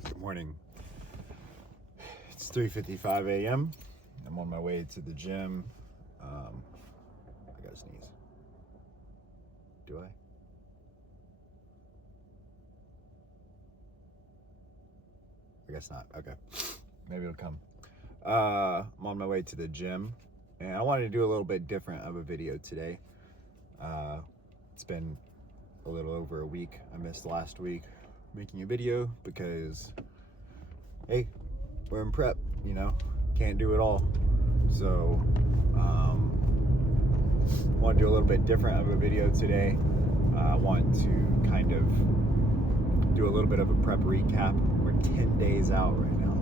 Good morning. It's 3:55 a.m. I'm on my way to the gym. I gotta sneeze. Do I? I guess not. Okay. Maybe it'll come. I'm on my way to the gym, and I wanted to do a little bit different of a video today. It's been a little over a week. I missed last week making a video because, hey, we're in prep, can't do it all. So, I want to do a little bit different of a video today. I want to kind of do a little bit of a prep recap. We're 10 days out right now.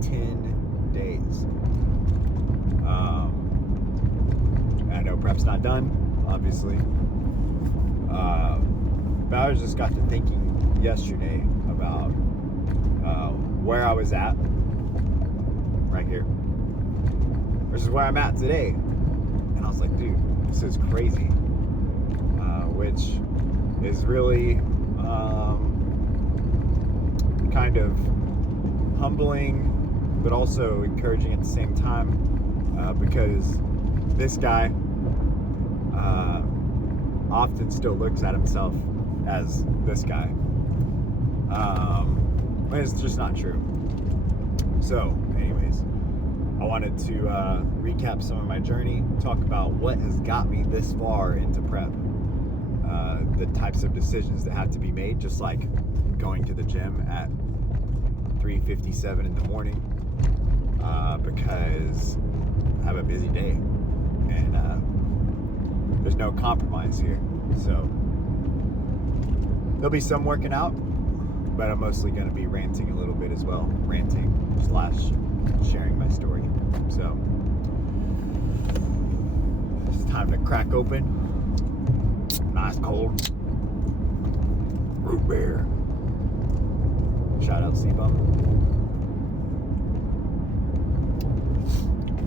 10 days. I know prep's not done, obviously. But I just got to thinking yesterday about where I was at right here versus where I'm at today. And I was like, dude, this is crazy. Which is really kind of humbling, but also encouraging at the same time, because this guy often still looks at himself as this guy. But it's just not true. So, anyways, I wanted to recap some of my journey, talk about what has got me this far into prep, the types of decisions that have to be made, just like going to the gym at 3:57 in the morning, because I have a busy day and there's no compromise here. So there'll be some working out, but I'm mostly going to be ranting a little bit as well. Ranting / sharing my story. So it's time to crack open. Nice cold root beer. Shout out C-Bum.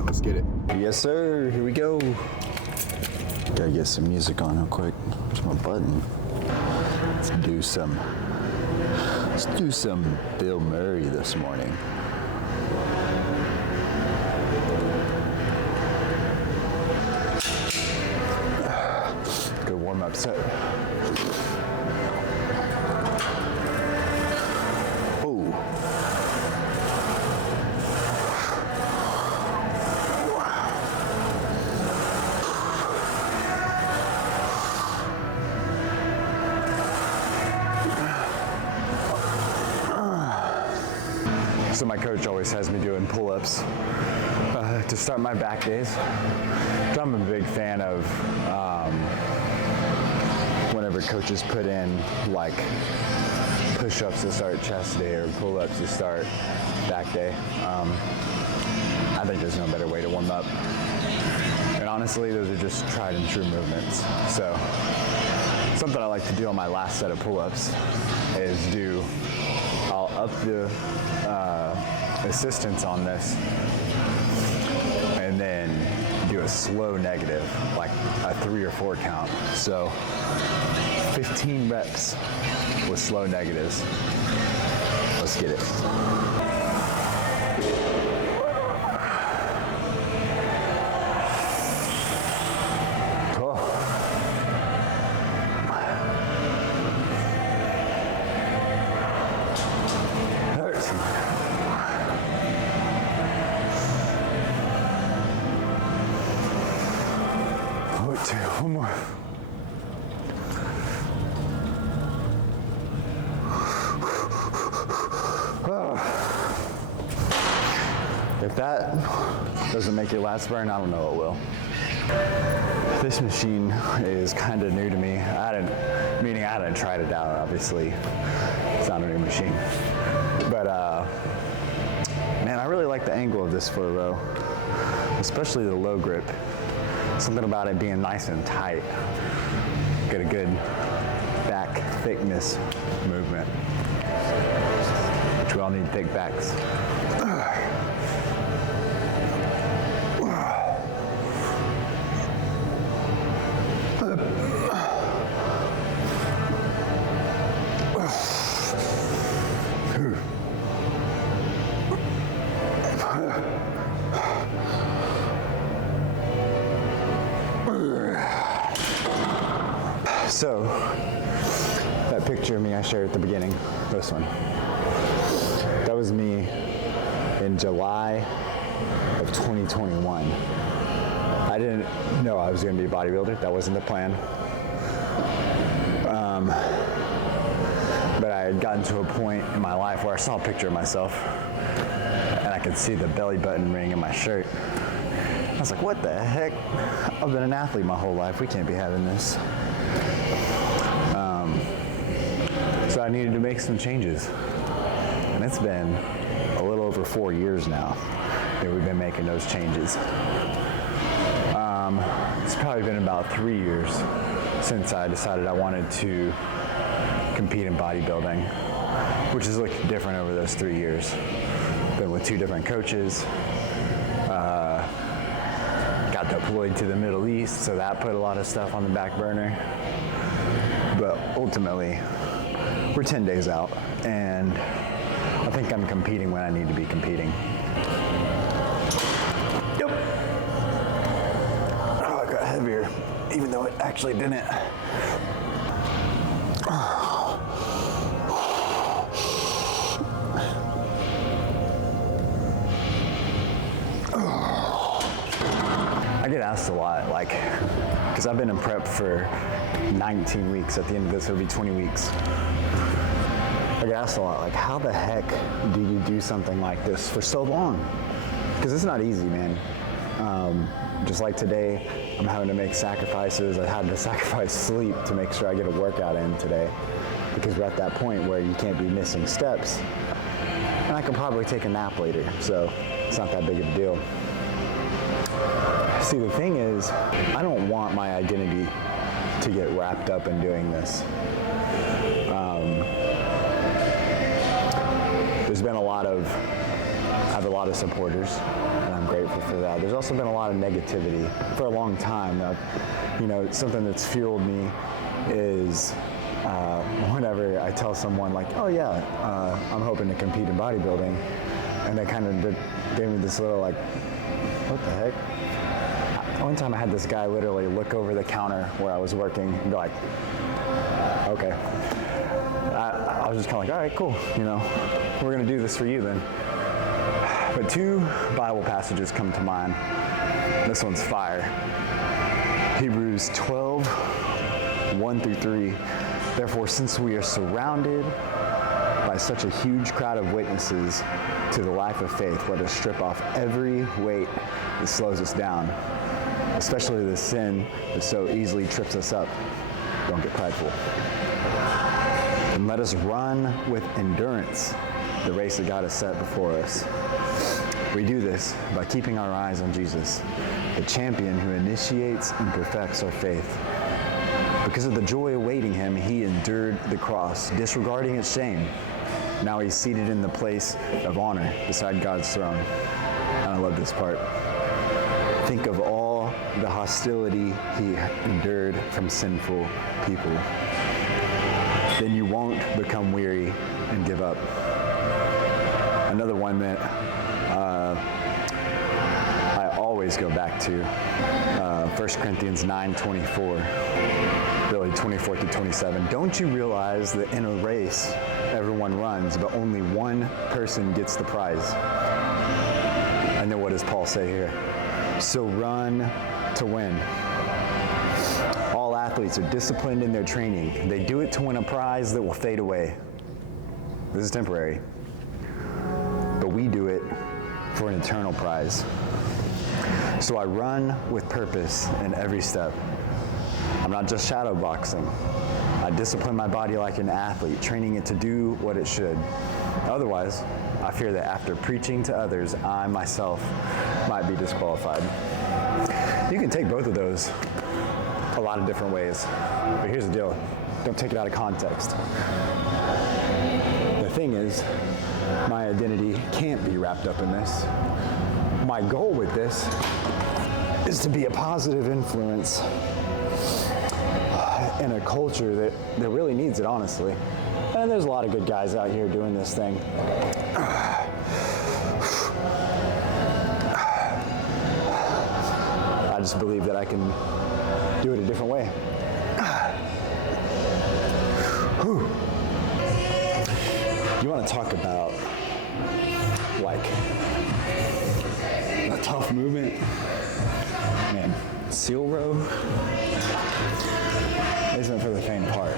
Let's get it. Yes, sir. Here we go. Gotta get some music on real quick. Where's my button? Let's do some Bill Murray this morning. Good warm-up set. Oh. So my coach always has me doing pull-ups to start my back days. So I'm a big fan of whenever coaches put in like push-ups to start chest day or pull-ups to start back day. I think there's no better way to warm up. And honestly, those are just tried and true movements. So something I like to do on my last set of pull-ups is I'll up the assistance on this and then do a slow negative, like a 3 or 4 count. So 15 reps with slow negatives. Let's get it. One more. If that doesn't make your last burn, I don't know what will. This machine is kind of new to me. I hadn't tried it out, obviously. It's not a new machine. But, man, I really like the angle of this for a row, especially the low grip. Something about it being nice and tight. Get a good back thickness movement, which we all need thick backs. So, that picture of me I shared at the beginning, this one, that was me in July of 2021. I didn't know I was going to be a bodybuilder. That wasn't the plan. But I had gotten to a point in my life where I saw a picture of myself and I could see the belly button ring in my shirt. I was like, what the heck? I've been an athlete my whole life. We can't be having this. So I needed to make some changes. And it's been a little over 4 years now that we've been making those changes. It's probably been about 3 years since I decided I wanted to compete in bodybuilding, which has looked different over those 3 years. Been with 2 different coaches, got deployed to the Middle East, so that put a lot of stuff on the back burner. But ultimately, we're 10 days out, and I think I'm competing when I need to be competing. Yep. Oh, it got heavier, even though it actually didn't. I get asked a lot, like, because I've been in prep for 19 weeks. At the end of this, it'll be 20 weeks. I get asked a lot, like, how the heck do you do something like this for so long? Because it's not easy, man. Just like today, I'm having to make sacrifices. I had to sacrifice sleep to make sure I get a workout in today, because we're at that point where you can't be missing steps. And I can probably take a nap later, so it's not that big of a deal. See, the thing is, I don't want my identity to get wrapped up in doing this. There's been I have a lot of supporters, and I'm grateful for that. There's also been a lot of negativity for a long time. Something that's fueled me is whenever I tell someone like, oh yeah, I'm hoping to compete in bodybuilding, and they kind of gave me this little like, what the heck? One time I had this guy literally look over the counter where I was working and be like, okay. I was just kind of like, all right, cool. We're going to do this for you then. But 2 Bible passages come to mind. This one's fire. Hebrews 12, 1 through 3. Therefore, since we are surrounded by such a huge crowd of witnesses to the life of faith, let us strip off every weight that slows us down, especially the sin that so easily trips us up. Don't get prideful. And let us run with endurance the race that God has set before us. We do this by keeping our eyes on Jesus, the champion who initiates and perfects our faith. Because of the joy awaiting him, he endured the cross, disregarding its shame. Now he's seated in the place of honor beside God's throne. And I love this part. Think of all the hostility he endured from sinful people. Then you won't become weary and give up. Another one that I always go back to, 1 Corinthians 9:24, really 24 through 27. Don't you realize that in a race, everyone runs, but only one person gets the prize? And then what does Paul say here? So run to win. All athletes are disciplined in their training. They do it to win a prize that will fade away. This is temporary. But we do it for an eternal prize. So I run with purpose in every step. I'm not just shadow boxing. I discipline my body like an athlete, training it to do what it should. Otherwise, I fear that after preaching to others, I myself might be disqualified. You can take both of those a lot of different ways. But here's the deal. Don't take it out of context. The thing is, my identity can't be wrapped up in this. My goal with this is to be a positive influence in a culture that really needs it, honestly. And there's a lot of good guys out here doing this thing. I just believe that I can do it a different way. You want to talk about like a tough movement? Man, seal row isn't for the faint of heart.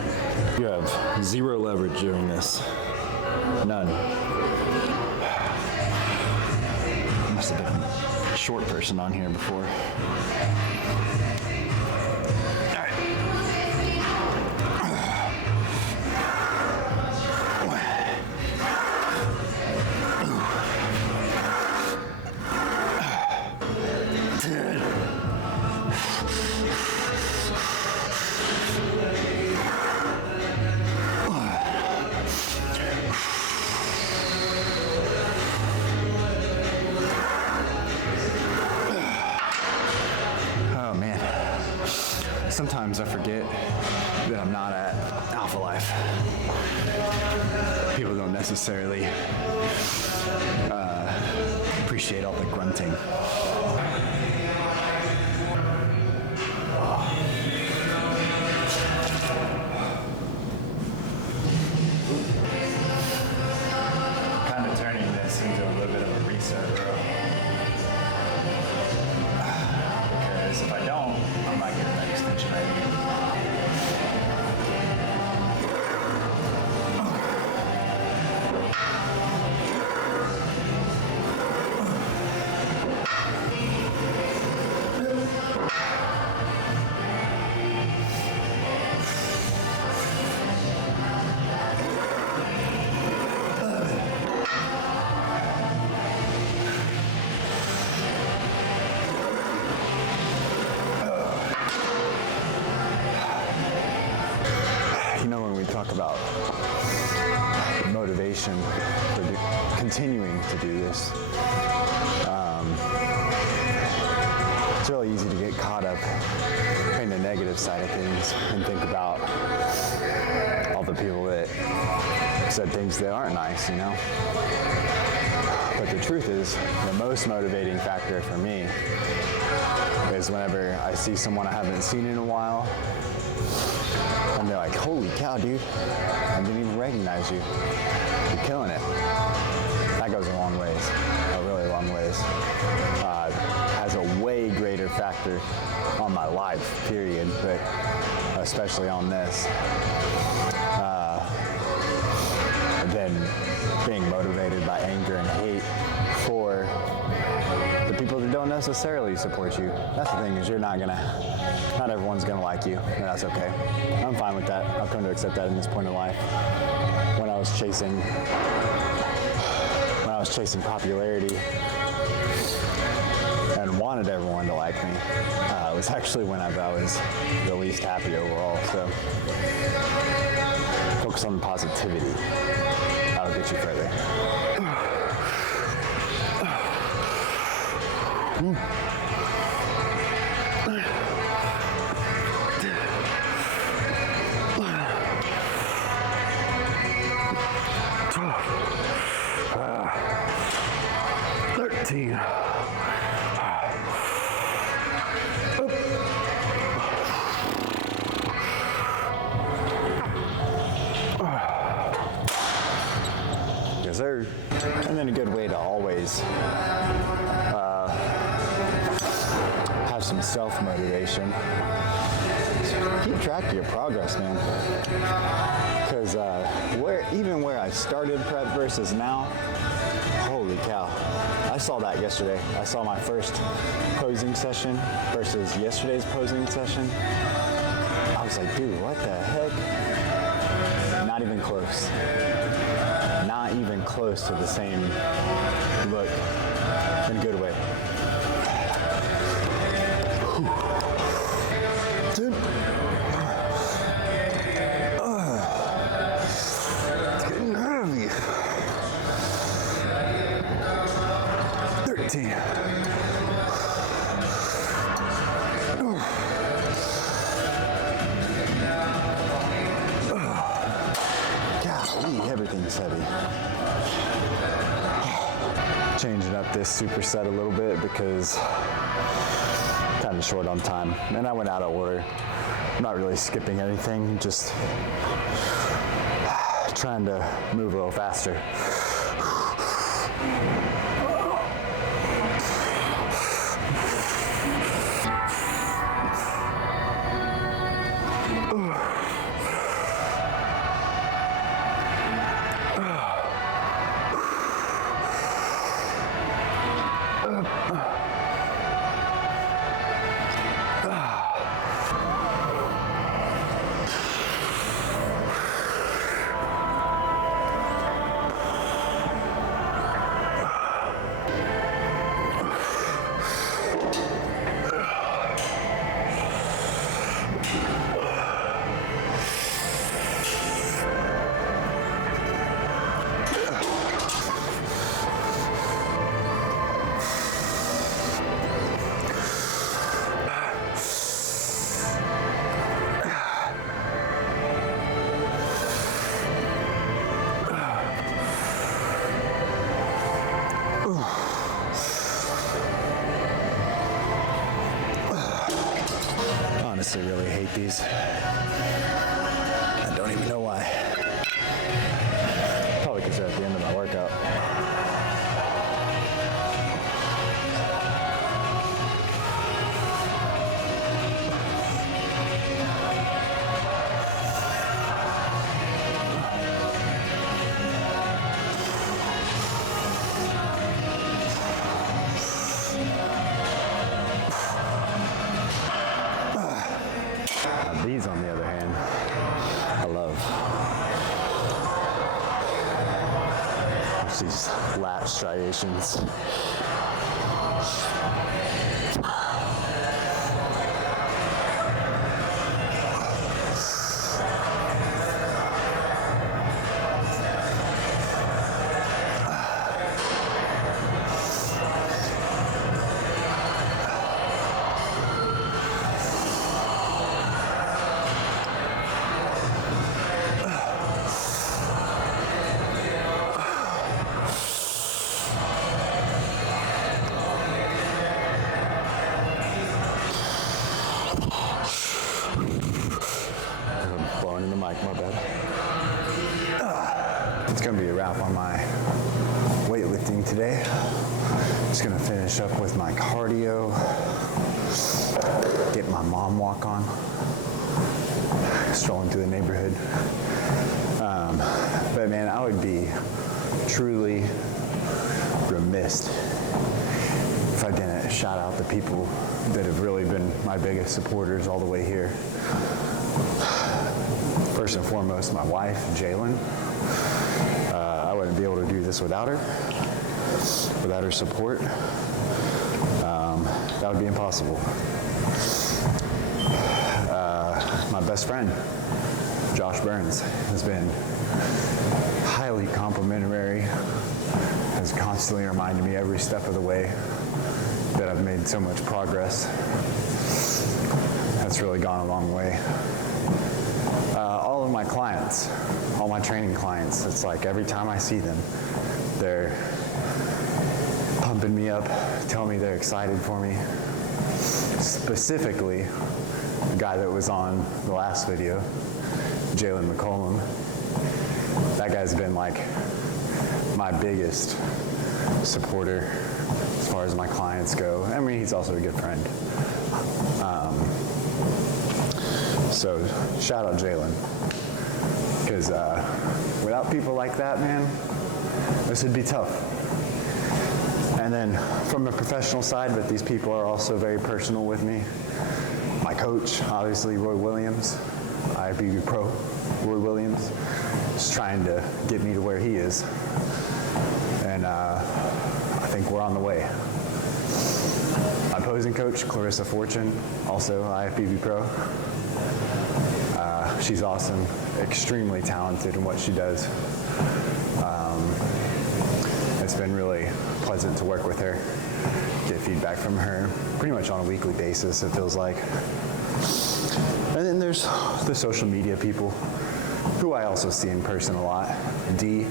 You have zero leverage doing this. None. Must have been a short person on here before. Sometimes I forget that I'm not at Alpha Life. People don't necessarily appreciate all the grunting. Kind of turning this into a little bit of a reset, bro. Because if I don't, I might get that extension right here. Talk about motivation for continuing to do this. It's really easy to get caught up in the negative side of things and think about all the people that said things that aren't nice, you know? But the truth is, the most motivating factor for me is whenever I see someone I haven't seen in a while, and they're like, holy cow, dude, I didn't even recognize you. You're killing it. That goes a long ways, a really long ways. Has a way greater factor on my life, period, but especially on this, than being motivated by anger and hate for the people that don't necessarily support you. That's the thing, is not everyone's gonna like you, and that's okay. I'm fine with that. I've come to accept that in this point in life. When I was chasing popularity and wanted everyone to like me, it was actually when I was the least happy overall. So focus on the positivity. That'll get you further. 13. Yes, sir. And then a good way to always have some self-motivation. Keep track of your progress, man. Because even where I started prep versus now, holy cow. I saw that yesterday. I saw my first posing session versus yesterday's posing session. I was like, dude, what the heck? Not even close. Not even close to the same look in a good way. Dude. It's getting heavy. 13. Golly, everything's heavy. Changing up this superset a little bit because kind of short on time, and I went out of order. I'm not really skipping anything, just trying to move a little faster. Honestly, really hate these. I don't even know why. Probably because they're at the end of my workout. These, on the other hand, I love. There's these lat striations. Blowing in the mic, my bad. It's gonna be a wrap on my weightlifting today. Just gonna finish up with my cardio, get my mom walk on, strolling through the neighborhood. But man, I would be truly remiss if I didn't shout out the people that have really been my biggest supporters all the way here. First and foremost, my wife, Jalen. I wouldn't be able to do this without her support. That would be impossible. My best friend, Josh Burns, has been highly complimentary, has constantly reminded me every step of the way that I've made so much progress. That's really gone a long way. All of my clients, all my training clients, it's like every time I see them, they're pumping me up, telling me they're excited for me. Specifically, the guy that was on the last video, Jalen McCollum, that guy's been like my biggest supporter as far as my clients go. I mean, he's also a good friend. So shout out Jalen, because without people like that, man, this would be tough. And then from a professional side, but these people are also very personal with me. My coach, obviously, Roy Williams, IFBB Pro, Roy Williams, is trying to get me to where he is. And I think we're on the way. My opposing coach, Clarissa Fortune, also IFBB Pro. She's awesome, extremely talented in what she does. It's been really pleasant to work with her, get feedback from her pretty much on a weekly basis, it feels like. And then there's the social media people who I also see in person a lot. Dee,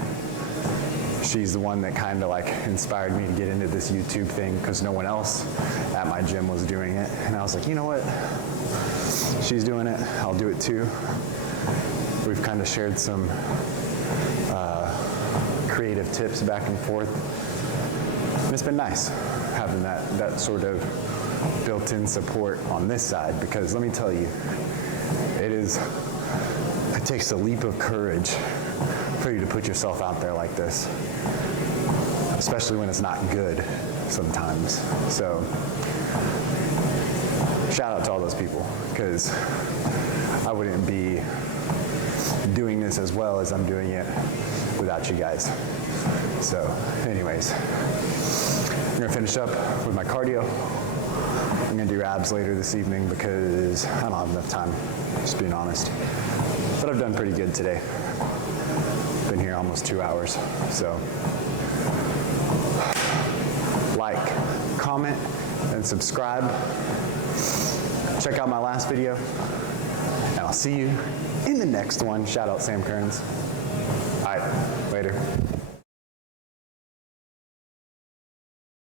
she's the one that kind of like inspired me to get into this YouTube thing because no one else at my gym was doing it. And I was like, you know what? She's doing it, I'll do it too. We've kind of shared some creative tips back and forth. And it's been nice having that sort of built-in support on this side, because let me tell you, it takes a leap of courage for you to put yourself out there like this, especially when it's not good sometimes. So shout out to all those people, because I wouldn't be doing this as well as I'm doing it without you guys. So anyways, I'm gonna finish up with my cardio. I'm gonna do abs later this evening because I don't have enough time, just being honest. But I've done pretty good today. Been here almost 2 hours, so. Like, comment, and subscribe. Check out my last video, and I'll see you in the next one. Shout out Sam Kearns. All right, later.